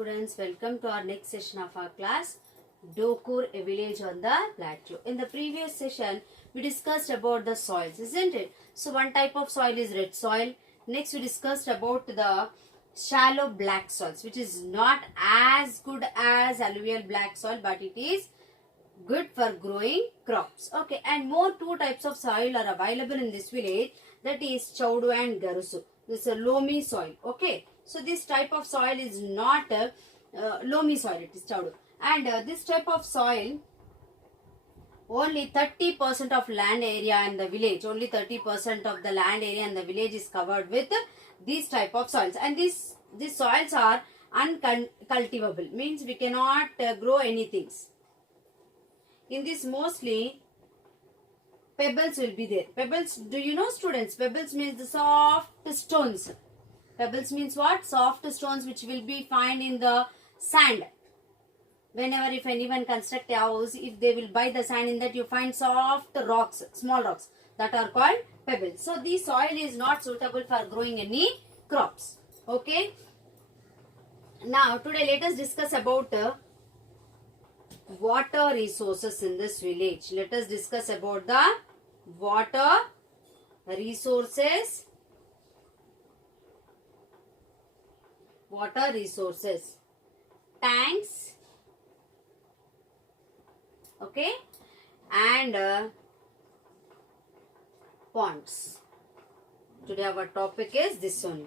students, welcome to our next session of our class, Dokur, a village on the plateau. In the previous session, we discussed about the soils, isn't it? So one type of soil is red soil. Next, we discussed about the shallow black soils, which is not as good as alluvial black soil, but it is good for growing crops. Okay, and more two types of soil are available in this village, that is Chaudu and Garusu. This is a loamy soil. Okay, so this type of soil is not loamy soil, it is Chaudu. And this type of soil, only 30% of land area in the village, only 30% of the land area in the village is covered with these type of soils. And these soils are uncultivable, means we cannot grow anything. In this mostly pebbles will be there. Pebbles, do you know students? Pebbles means the soft stones. Pebbles means what? Soft stones which will be found in the sand. Whenever if anyone construct a house, if they will buy the sand, in that you find soft rocks, small rocks, that are called pebbles. So this soil is not suitable for growing any crops. Okay. Now today let us discuss about water resources in this village. Let us discuss about the water resources. Water resources. Tanks. Okay. And ponds. Today our topic is this only.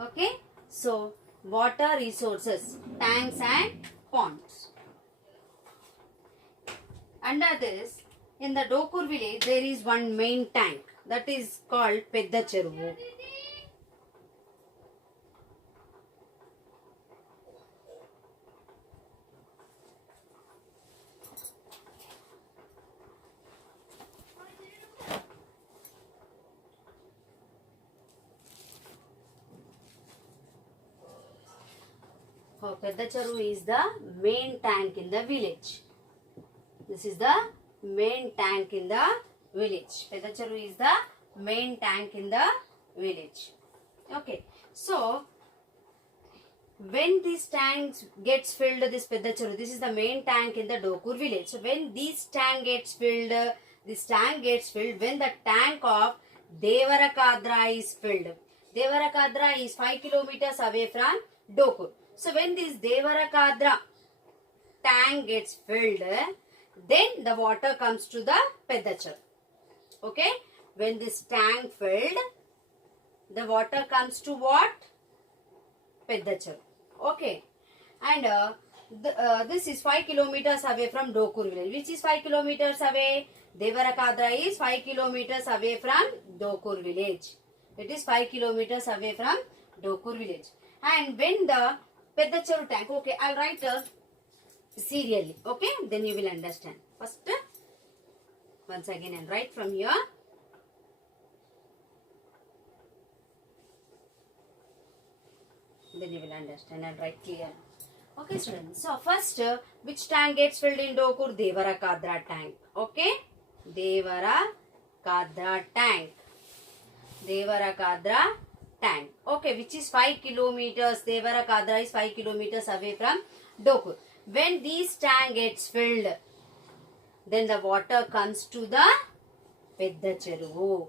Okay. So, water resources. Tanks and ponds. Under this, in the Dokur village, there is one main tank, that is called Pedda Cheruvu. Pedda Cheruvu is the main tank in the village. This is the main tank in the village. Pedda Cheruvu is the main tank in the village. Okay. So, when this tank gets filled, this Pedda Cheruvu, this is the main tank in the Dokur village. So, when this tank gets filled, when the tank of Devarakadra is filled. Devarakadra is 5 kilometers away from Dokur. So, when this Devarakadra tank gets filled, then the water comes to the Pedda Cheruvu. Okay. When this tank filled, the water comes to what? Pedda Cheruvu. Okay. And this is 5 kilometers away from Dokur village. Which is 5 kilometers away? Devarakadra is 5 kilometers away from Dokur village. It is 5 kilometers away from Dokur village. And when the Pedda Cheruvu tank, okay, I'll write serially, okay, then you will understand. First, once again I'll write from here. Then you will understand. I'll write clear. Okay, students. So first, which tank gets filled in Dokur? Devarakadra tank. Okay, Devarakadra tank. Devarakadra tank. Okay, which is 5 kilometers. Devarakadra is 5 kilometers away from Dokur. When this tank gets filled, then the water comes to the Pedda Cheruvu.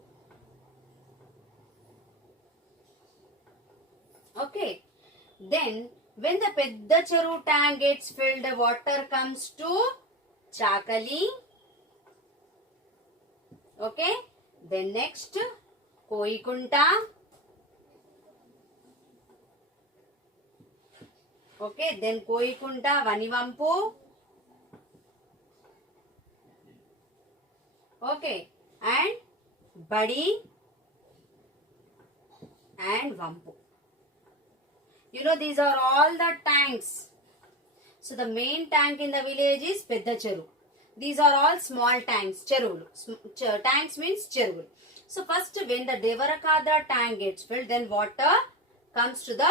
Okay. Then, when the Pedda Cheruvu tank gets filled, the water comes to Chakali. Okay. Then next, Koikunta. Okay, then Koikunta, Vanivampu. Okay, and Badi and Vampu. You know, these are all the tanks. So, the main tank in the village is Pedda Cheruvu. These are all small tanks, Cheruvu. Tanks means Cheruvu. So, first when the Devarakadra tank gets filled, then water comes to the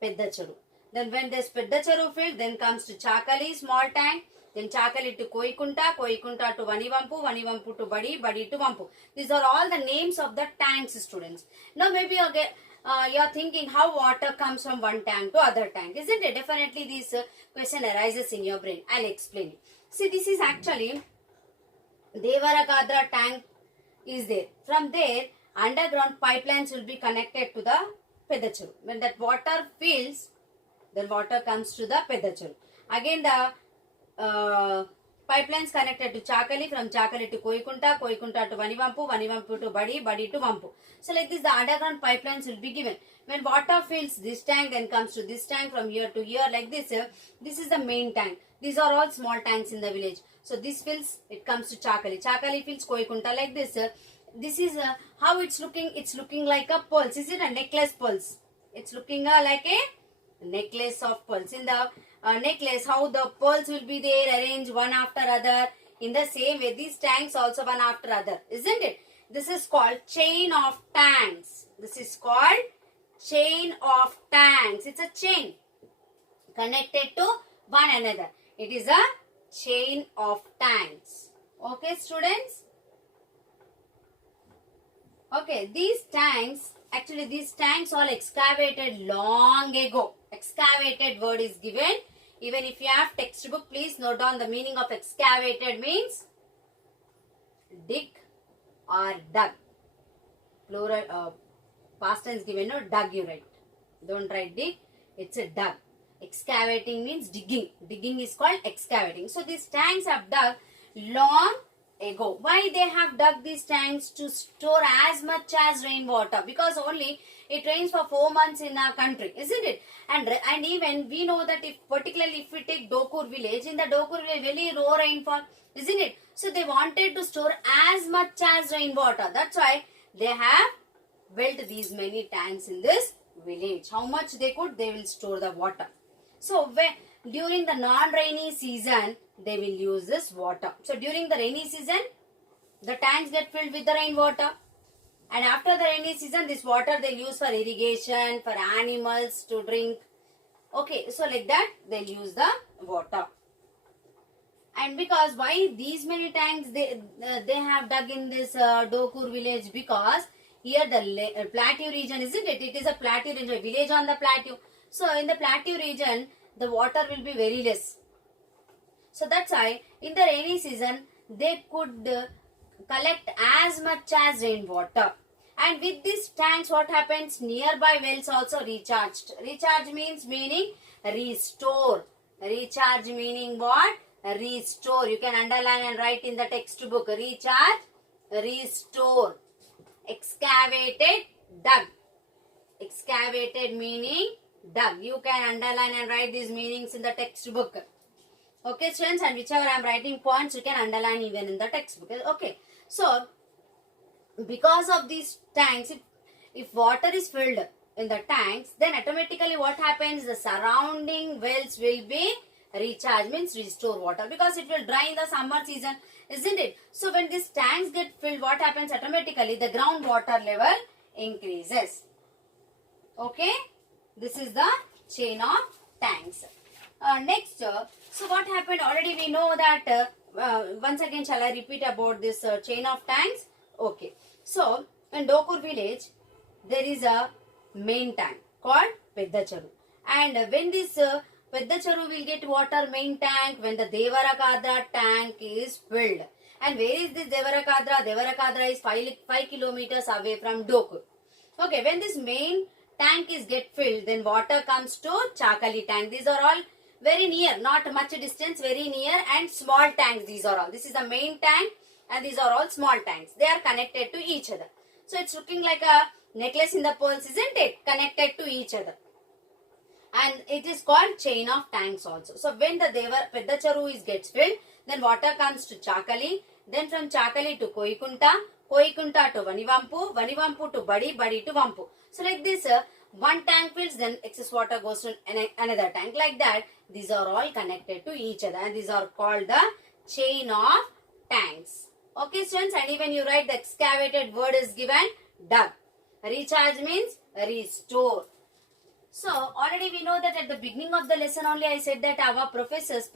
Pedda Cheruvu. Then when this Pedda Cheruvu filled, then comes to Chakali, small tank. Then Chakali to Koikunta, Koikunta to Vanivampu, Vanivampu to Badi, Badi to Vampu. These are all the names of the tanks, students. Now maybe you are thinking how water comes from one tank to other tank, isn't it? Definitely this question arises in your brain. I'll explain it. See, this is actually Devarakadra tank is there. From there, underground pipelines will be connected to the Pedacharu. When that water fills, then water comes to the Pedacharu. Again, the pipelines connected to Chakali, from Chakali to Koikunta, Koikunta to Vanivampu, Vanivampu to Badi, Badi to Vampu. So like this, the underground pipelines will be given. When water fills this tank, then comes to this tank, from here to here, like this. This is the main tank. These are all small tanks in the village. So this fills, it comes to Chakali. Chakali fills Koikunta, like this. This is how it's looking. It's looking like a pulse. Is it a necklace pulse? It's looking like a necklace of pearls. In the necklace, how the pearls will be there arranged one after other. In the same way, these tanks also one after other, isn't it? This is called chain of tanks. This is called chain of tanks. It's a chain connected to one another. It is a chain of tanks. Okay, students? Okay, these tanks, actually these tanks all excavated long ago. Excavated word is given. Even if you have textbook, please note down the meaning of excavated means dig or dug. Plural, past tense given, no, dug you write. Don't write dig, it's a dug. Excavating means digging. Digging is called excavating. So these tanks have dug long ago. Why they have dug these tanks? To store as much as rainwater, because only it rains for 4 months in our country, isn't it? And even we know that if particularly if we take Dokur village, in the Dokur village very low rainfall, isn't it? So they wanted to store as much as rainwater. That's why they have built these many tanks in this village. How much they could, they will store the water. So during the non-rainy season, they will use this water. So during the rainy season, the tanks get filled with the rainwater. And after the rainy season, this water they use for irrigation, for animals to drink. Okay, so like that, they'll use the water. And because why these many tanks they have dug in this Dokur village? Because here the plateau region, isn't it? It is a plateau region, a village on the plateau. So in the plateau region, the water will be very less. So that's why in the rainy season, they could collect as much as rainwater. And with these tanks, what happens? Nearby wells also recharged. Recharge means meaning restore. Recharge meaning what? Restore. You can underline and write in the textbook. Recharge, restore. Excavated, dug. Excavated meaning dug. You can underline and write these meanings in the textbook. Okay, students, and whichever I am writing points, you can underline even in the textbook. Okay, so because of these tanks, if water is filled in the tanks, then automatically what happens? The surrounding wells will be recharged, means restore water, because it will dry in the summer season, isn't it? So when these tanks get filled, what happens? Automatically the groundwater level increases. Okay, this is the chain of tanks. Next, so what happened? Already we know that, once again shall I repeat about this chain of tanks? Okay, so in Dokur village, there is a main tank called Pedacharu. And when this Pedacharu will get water, main tank, when the Devarakadra tank is filled. And where is this Devarakadra? Devarakadra is 5 kilometers away from Dokur. Okay, when this main tank is get filled, then water comes to Chakali tank. These are all very near, not much distance, very near, and small tanks. These are all. This is the main tank and these are all small tanks. They are connected to each other. So it's looking like a necklace in the poles, isn't it? Connected to each other. And it is called chain of tanks also. So when the Pedacharu gets filled, then water comes to Chakali. Then from Chakali to Koikunta, Koikunta to Vanivampu, Vanivampu to Badi, Badi to Vampu. So like this, one tank fills, then excess water goes to another tank. Like that, these are all connected to each other. And these are called the chain of tanks. Okay, students, and even you write the excavated word is given, dug. Recharge means restore. So, already we know that at the beginning of the lesson only I said that our professors,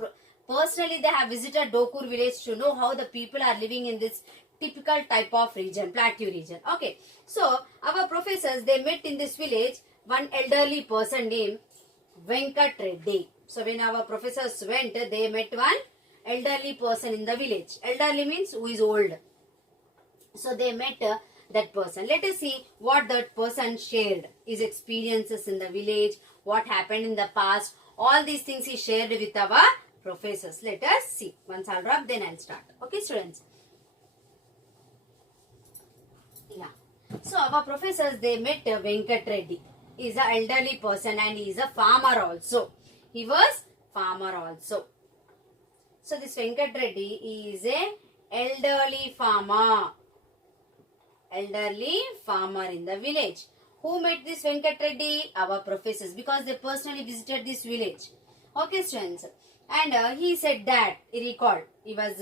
personally they have visited Dokur village to know how the people are living in this typical type of region, plateau region. Okay, so our professors, they met in this village one elderly person named Venkat Reddy. So when our professors went, they met one elderly person in the village. Elderly means who is old. So they met that person. Let us see what that person shared, his experiences in the village, what happened in the past. All these things he shared with our professors. Let us see. Once I'll rub, then I'll start. Okay, students. Yeah. So our professors, they met Venkat Reddy. He is an elderly person and he is a farmer also. He was farmer also. So this Venkat Reddy is a elderly farmer. Elderly farmer in the village. Who met this Venkat Reddy? Our professors, because they personally visited this village. Okay, students. And he said that, he recalled, he was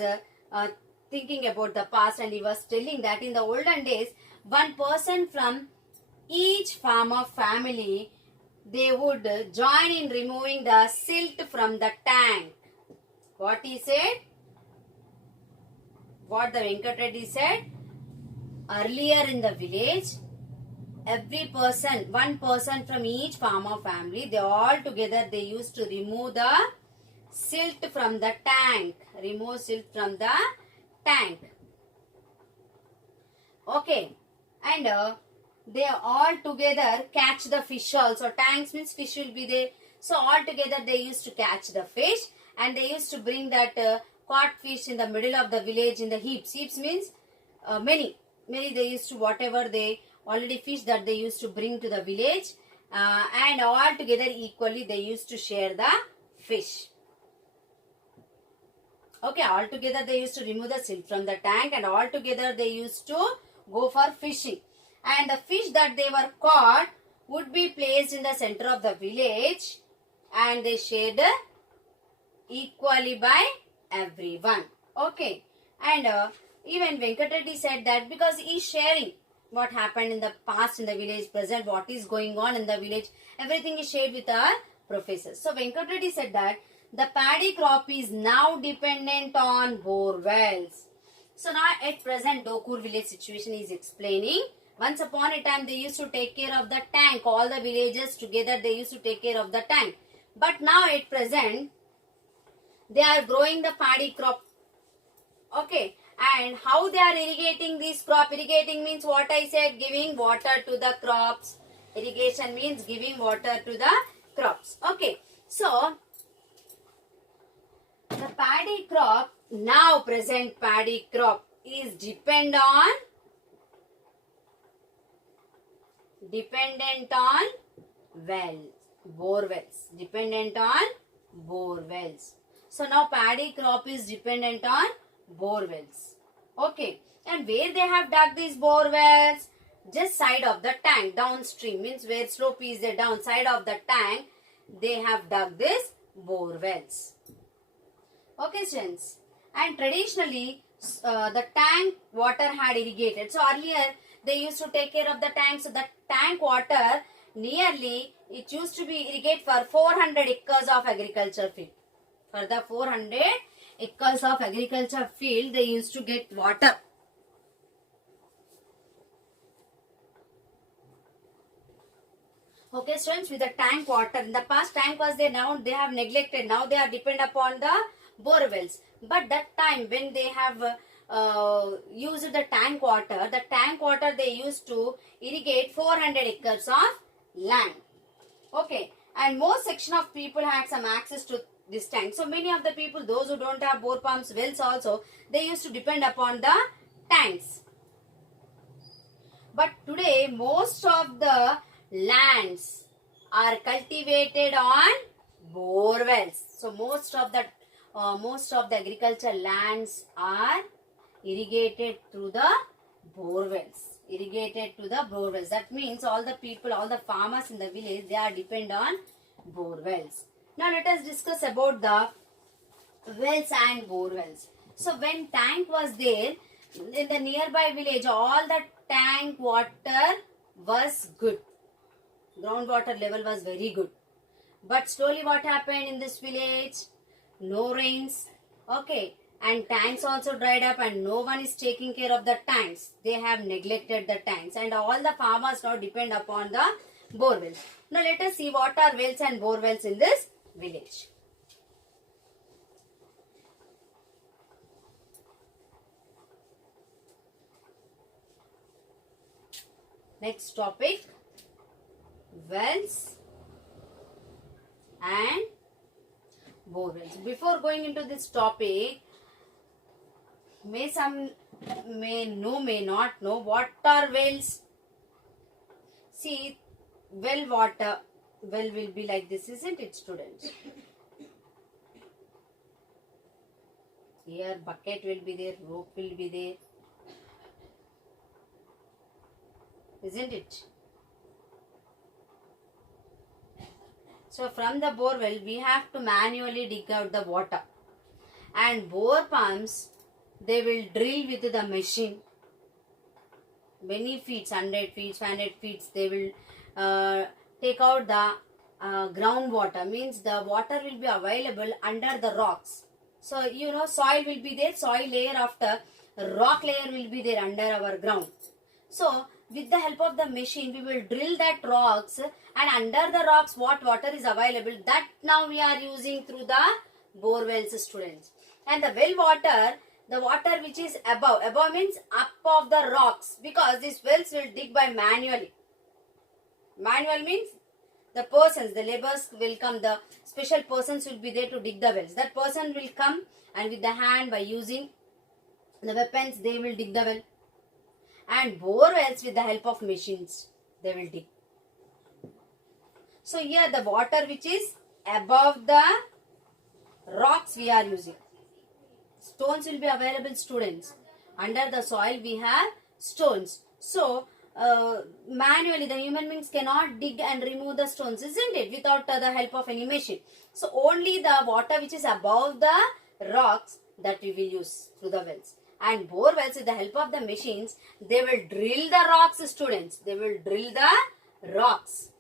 thinking about the past and he was telling that in the olden days, one person from each farmer family, they would join in removing the silt from the tank. What he said? What the Venkat Reddy said? Earlier in the village, every person, one person from each farmer family, they all together, they used to remove the silt from the tank. Remove silt from the tank. Okay. And they all together catch the fish also. Tanks means fish will be there. So all together they used to catch the fish and they used to bring that caught fish in the middle of the village in the heaps. Heaps means many they used to, whatever they already fish that they used to bring to the village, and all together equally they used to share the fish. Okay, all together they used to remove the silt from the tank and all together they used to go for fishing. And the fish that they were caught would be placed in the center of the village and they shared equally by everyone. Okay, and even Venkat Reddy said that because he is sharing what happened in the past in the village, present, what is going on in the village, everything is shared with our professors. So Venkat Reddy said that the paddy crop is now dependent on bore wells. So now at present Dokur village situation is explaining. Once upon a time they used to take care of the tank. All the villagers together they used to take care of the tank. But now at present they are growing the paddy crop. Okay. And how they are irrigating this crop? Irrigating means what I said, giving water to the crops. Irrigation means giving water to the crops. Okay. So the paddy crop, now present paddy crop is dependent on wells, bore wells. Dependent on bore wells. So now paddy crop is dependent on bore wells. Okay. And where they have dug these bore wells? Just side of the tank, downstream, means where slope is the downside of the tank, they have dug this bore wells. Okay, students. And traditionally, the tank water had irrigated. So earlier, they used to take care of the tank. So the tank water, nearly, it used to be irrigated for 400 acres of agriculture field. For the 400 acres of agriculture field, they used to get water. Okay, students, with the tank water. In the past, tank was there. Now they have neglected. Now they are dependent upon the bore wells. But that time when they have used the tank water they used to irrigate 400 acres of land. Okay, and most section of people had some access to this tank. So many of the people, those who don't have bore pumps, wells also, they used to depend upon the tanks. But today most of the lands are cultivated on bore wells. So most of the agricultural lands are irrigated through the bore wells. Irrigated to the bore wells. That means all the people, all the farmers in the village, they are dependent on bore wells. Now let us discuss about the wells and bore wells. So when tank was there, in the nearby village, all the tank water was good. Groundwater level was very good. But slowly what happened in this village? No rains. Okay. and tanks also dried up, and no one is taking care of the tanks. They have neglected the tanks, and all the farmers now depend upon the bore wells. Now let us see what are wells and bore wells in this village. Next topic, wells and bore wells. Before going into this topic, some may know, may not know what are wells. See, well will be like this, isn't it, students? Here bucket will be there, rope will be there, isn't it? So from the bore well, we have to manually dig out the water, and bore pumps, they will drill with the machine. Many feet, 100 feet, 500 feet, they will take out the groundwater. Means the water will be available under the rocks. So you know, soil will be there, soil layer after rock layer will be there under our ground. So with the help of the machine, we will drill that rocks, and under the rocks what water is available, that now we are using through the bore wells, students. And the well water, the water which is above means up of the rocks, because these wells will dig by manually. Manual means the persons, the laborers will come, the special persons will be there to dig the wells. That person will come, and with the hand, by using the weapons, they will dig the well. And bore wells, with the help of machines, they will dig. So here the water which is above the rocks we are using. Stones will be available, students. Under the soil we have stones. So manually the human beings cannot dig and remove the stones, isn't it, without the help of any machine. So only the water which is above the rocks, that we will use through the wells. And bore wells, with the help of the machines, they will drill the rocks, students. They will drill the rocks.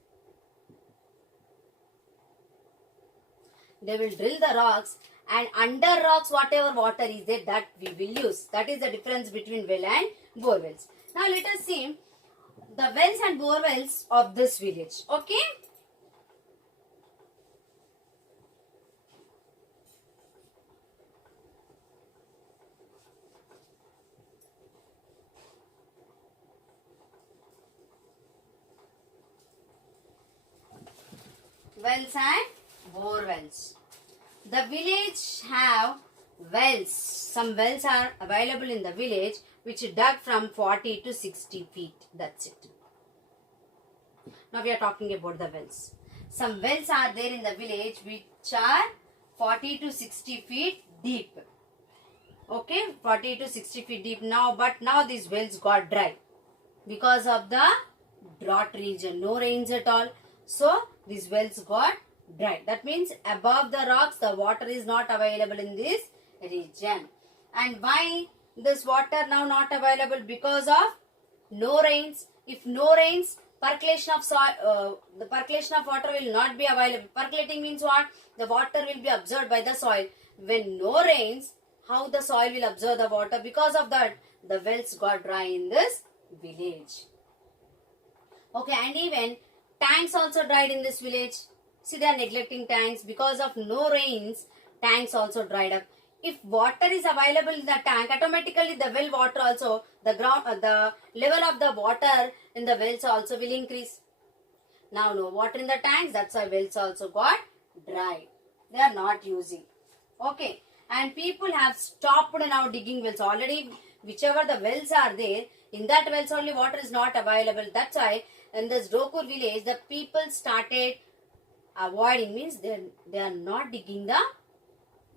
They will drill the rocks, and under rocks whatever water is there, that we will use. That is the difference between well and bore wells. Now let us see the wells and bore wells of this village. Okay. Wells and bore wells. The village have wells. Some wells are available in the village which dug from 40 to 60 feet. That's it. Now we are talking about the wells. Some wells are there in the village which are 40 to 60 feet deep. Okay, 40 to 60 feet deep now, but now these wells got dry because of the drought region, no rains at all. So these wells got dry. That means above the rocks the water is not available in this region. And why this water now not available? Because of no rains. If no rains, percolation of soil, the percolation of water will not be available. Percolating means what? The water will be absorbed by the soil. When no rains, how the soil will absorb the water? Because of that, the wells got dry in this village. Okay, and even tanks also dried in this village. See, they are neglecting tanks. Because of no rains, tanks also dried up. If water is available in the tank, automatically the well water also, the level of the water in the wells also will increase. Now no water in the tanks, that's why wells also got dry. They are not using. Okay, and people have stopped now digging wells. Already whichever the wells are there, in that wells only water is not available. That's why in this Dokur village, the people started avoiding, means they are not digging the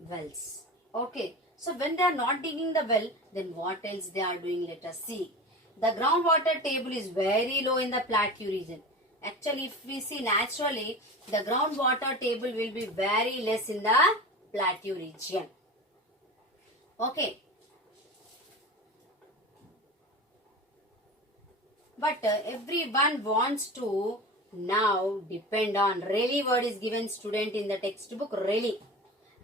wells. Okay, so when they are not digging the well, then what else they are doing? Let us see. The groundwater table is very low in the plateau region. Actually, if we see naturally, the groundwater table will be very less in the plateau region. Okay. But everyone wants to now depend on. Really word is given, student, in the textbook, really.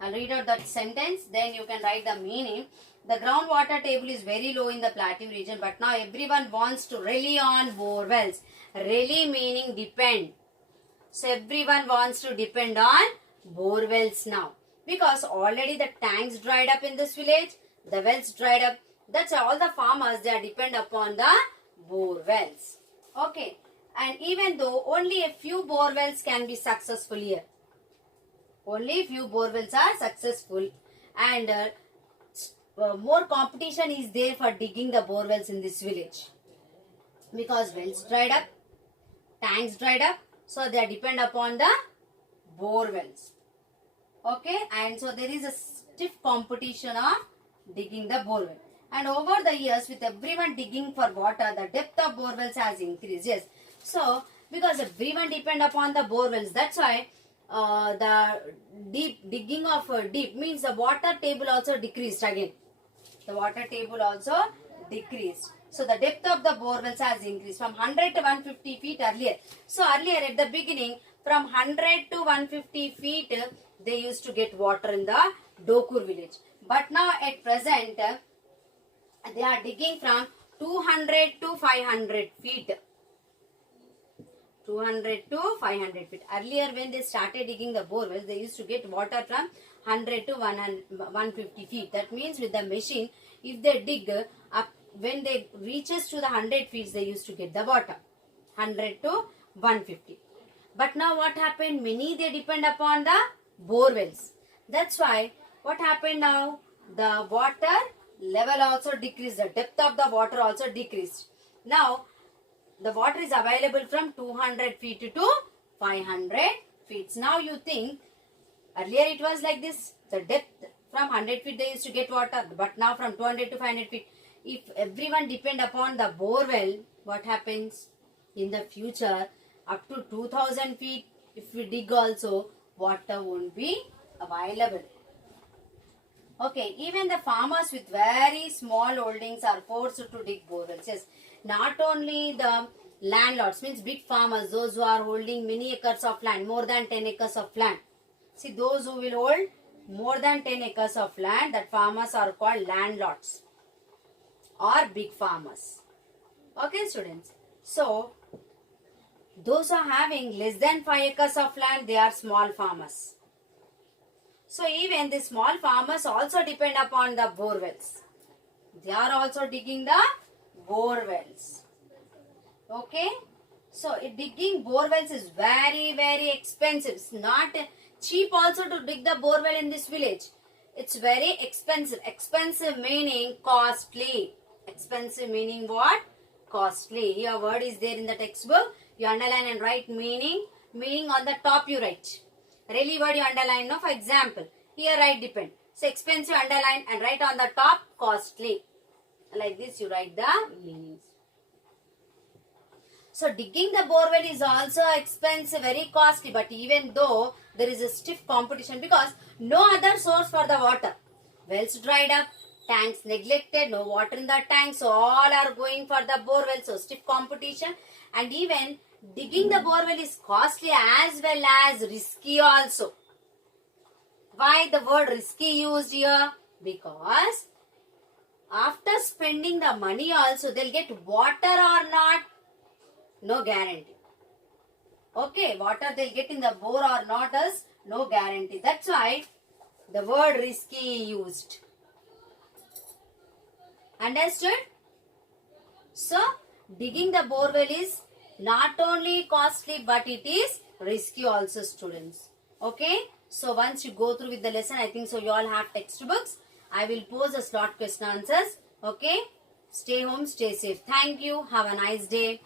I'll read out that sentence, then you can write the meaning. The groundwater table is very low in the plateau region, but now everyone wants to rely on bore wells. Rely meaning depend. So everyone wants to depend on bore wells now. Because already the tanks dried up in this village, the wells dried up. That's why all the farmers, they are depend upon the bore wells. Okay. And even though only a few bore wells can be successful here. Only few bore wells are successful. And more competition is there for digging the bore wells in this village. Because wells dried up, tanks dried up. So they depend upon the bore wells. Okay. And so there is a stiff competition of digging the bore well. And over the years, with everyone digging for water, the depth of bore wells has increased. Yes. So, because everyone depend upon the bore wells, that's why the digging of deep means the water table also decreased again. The water table also decreased. So, the depth of the bore wells has increased from 100 to 150 feet earlier. So, earlier at the beginning, from 100 to 150 feet, they used to get water in the Dokur village. But now at present, they are digging from 200 to 500 feet. 200 to 500 feet. Earlier when they started digging the bore wells, they used to get water from 100 to 150 feet. That means with the machine, if they dig up, when they reaches to the 100 feet, they used to get the water. 100 to 150. But now what happened? Many they depend upon the bore wells. That's why what happened now? The water level also decreased. The depth of the water also decreased. Now the water is available from 200 feet to 500 feet. Now you think, earlier it was like this. The depth from 100 feet they used to get water. But now from 200 to 500 feet. If everyone depend upon the bore well, what happens? In the future, up to 2000 feet, if we dig also, water won't be available. Okay, even the farmers with very small holdings are forced to dig bore wells. Yes, not only the landlords, means big farmers, those who are holding many acres of land, more than 10 acres of land. See, those who will hold more than 10 acres of land, that farmers are called landlords or big farmers. Okay, students. So, those who are having less than 5 acres of land, they are small farmers. So, even the small farmers also depend upon the bore wells. They are also digging the bore wells. Okay. So, digging bore wells is very, very expensive. It's not cheap also to dig the bore well in this village. It's very expensive. Expensive meaning costly. Expensive meaning what? Costly. Here word is there in the textbook. You underline and write meaning. Meaning on the top you write. Really word you underline. No, for example, here write depend. So expensive underline and write on the top costly. Like this you write the meanings. So digging the bore well is also expensive, very costly. But even though there is a stiff competition because no other source for the water. Wells dried up, tanks neglected, no water in the tanks. So all are going for the bore well. So stiff competition. And even digging the bore well is costly as well as risky also. Why the word risky used here? Because after spending the money also, they'll get water or not? No guarantee. Okay, water they'll get in the bore or not is no guarantee. That's why the word risky used. Understood? So, digging the bore well is not only costly but it is risky also, students. Okay? So, once you go through with the lesson, I think so you all have textbooks. I will pose a slot question answers. Okay? Stay home, stay safe. Thank you. Have a nice day.